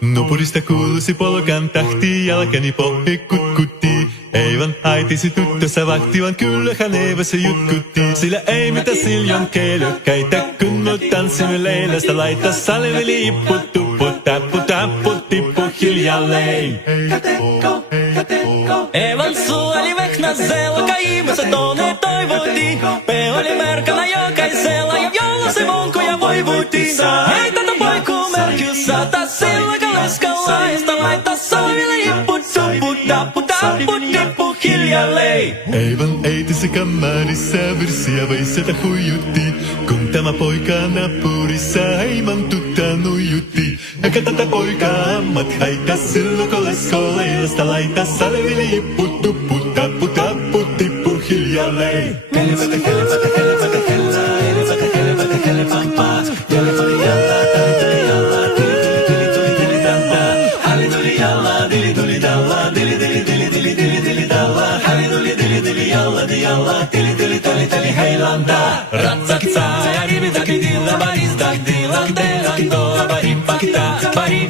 No purista kuulusi polkan tahti, jalkani pohje kutkutti. Eivan haitisi tyttössä vahti, vaan kyllähän Eevässä jutkutti. Sillä ei mitä siljon keilökkäitä, kun me tanssimme leilästä. Laita salve lippu, tuppu, tappu, tappu, tippu hiljalleen. Evan suu oli vekna selkä, ihmiset toinen toivoti. P oli merkana jokaisella, ja jolla se vonkoja voivutti. Hei tätä poikuu merkissä, taas silläkä leskalaista. Laita salville lippu, tuppu, tappu, tappu, tippu hiljalleen. Eivan äitisi kammarissa virsiä veisetä huijutti. Kun tämä poika nappurissa heiman tutta nuijutti. Eikä tätä poikaa ammat haita silloin kun leskoleilasta. Laita salvi lippu, tuppu, tappu, tappu, tippu hiljalleen. Helvätä, helvätä, helvätä, helvätä, helvätä, helvätä, helvätä, Tuli jalla, tuli jalla, tili tanta. Halli tuli jalla, tili dalla, tili dalla. Halli tuli jalla, tili heilanda. Ratsaksa ja rivitaki dilla, baristak dillan delando. Baripakta, bari,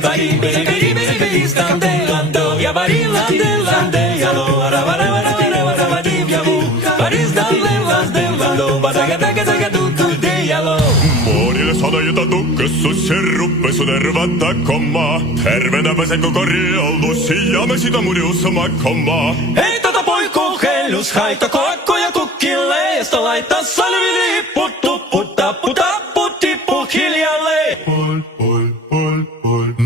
beristak delando. Ja barillan delande, jalo, vara, divjavu. Baristan delando, badagadaga jalo. Muodille sanojata tukkessus ja ruppesu tervata kommaa. Terveenä pääsen koko riallus ja me sitä muriussama kommaa. Hei tätä poikuu hellus, haita kokkoja kukkille. Josta laittaa salvi lippu, tuppu, tappu, tappu, tippu hiljalleen.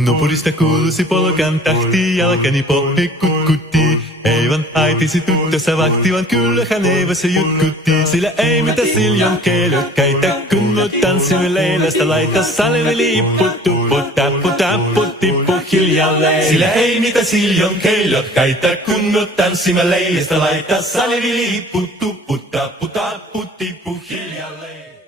No purista kuulusi polkan tahti, jalkani pohje kutkutti. Eivan haitisi tyttössä vahti, vaan kyllähän Eevässä jutkutti. Sillä ei mitä siljon keilökkäitä, kun me tanssimme leilästä. Laita salve lippu, tuppu, tappu, tappu, tippu hiljalleen. Sillä ei mitä siljon keilökkäitä, kun me tanssimme leilästä. Laita salvi lippu, tuppu, tappu, tappu, tippu hiljalleen.